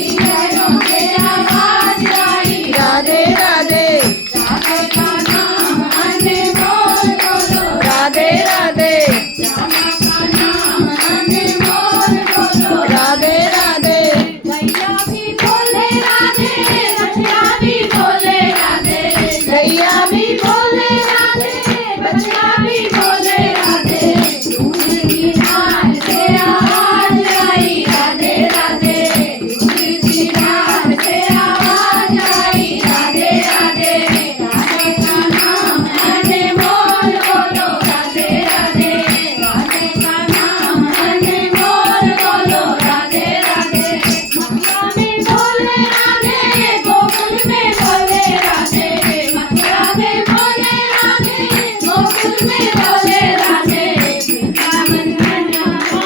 राधे राधे राधे राधे राधे राधे गैया भी बोले राधे, बछड़ा भी बोले राधे, गैया भी बोले राधे, बछड़ा भी बोले राधे, दूध की धार से आवाज आई राधे राधे, दूध की धार से आवाज आई राधे राधे, राधे का नाम मैंने बोल बोलो राधे राधे, राधे का नाम मैंने बोल बोलो राधे राधे, मथुरा में बोले राधे, गोकुल में बोले राधे, मथुरा में बोले राधे, गोकुल में बोले राधे, वृंदावन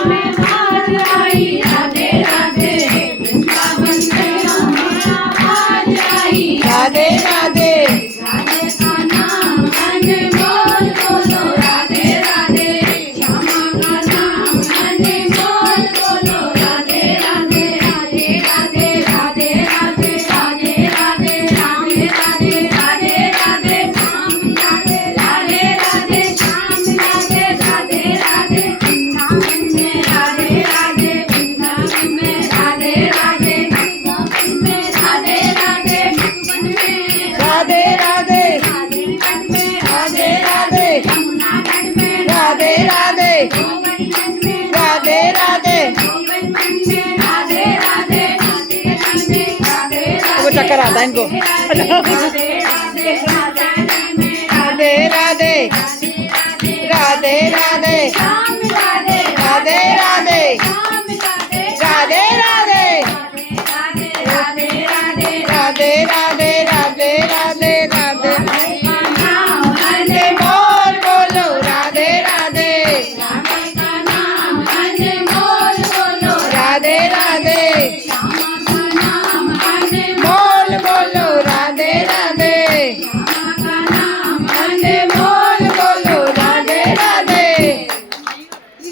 में आवाज आई राधे राधे, वृंदावन में आवाज आई राधे राधे राधे का नाम मैंने बोल बोलो राधे राधे, श्यामा का नाम मैंने बोल बोलो राधे राधे, राधे राधे राधे राधे राधे राधे राधे राधे राधे राधे श्याम राधे राधे राधे श्याम राधे राधे राधे, वृंदावन में राधे राधे, वृंदावन में राधे राधे, वृंदावन में राधे राधे, मधुबन में राधे राधे राधेगढ़ में राधे राधे यमुनागढ़ में राधे राधे गोवर्धन में राधे राधे गोवर्धन में राधे राधे, राधे राधे राधे वो चक्कर आता है इनको राधे राधे राधे में राधे राधे राधे राधे राधे श्याम